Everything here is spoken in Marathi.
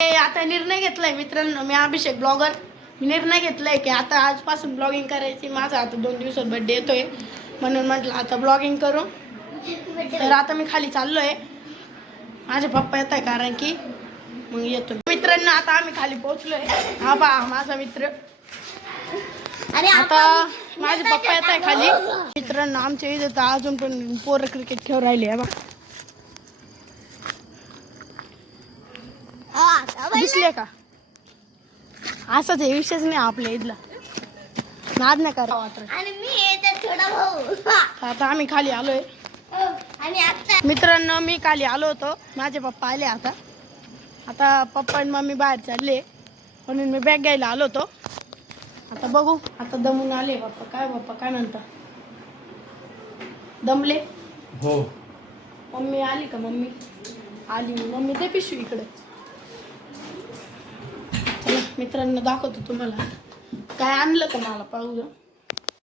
आता निर्णय घेतलाय मित्रांनो, मी अभिषेक ब्लॉगर. मी निर्णय घेतलाय की आता आजपासून ब्लॉगिंग करायची. माझा आता 2 दिवसात बर्थडे येतोय म्हणून म्हटलं आता ब्लॉगिंग करू. तर आता मी खाली चाललोय. माझे पप्पा येत आहे कारण की मग येतो मित्रांनो. आता आम्ही खाली पोहोचलोय. हा पहा माझा मित्र. आणि आता माझे पप्पा येत आहे खाली. मित्रांनो आमच्या इथे तर अजून पण पोरं क्रिकेट खेळून राहिले. दिसले का? असाच आहे, विषयच नाही आपल्या इथला. नाद नाही करा. आणि मी छोटा भाऊ. आता आम्ही खाली आलोय. आणि आता मित्रांनो मी खाली आलो होतो. माझे पप्पा आले. आता पप्पा आणि मम्मी बाहेर चालले म्हणून मी बॅग घ्यायला आलो होतो. आता बघू. आता दमून आले पप्पा काय म्हणता? दमले हो. मम्मी आली का? मम्मी आली. मम्मी ते पिशवी इकडे. चला मित्रांनो दाखवतो तुम्हाला काय आणलं का मला पाहू.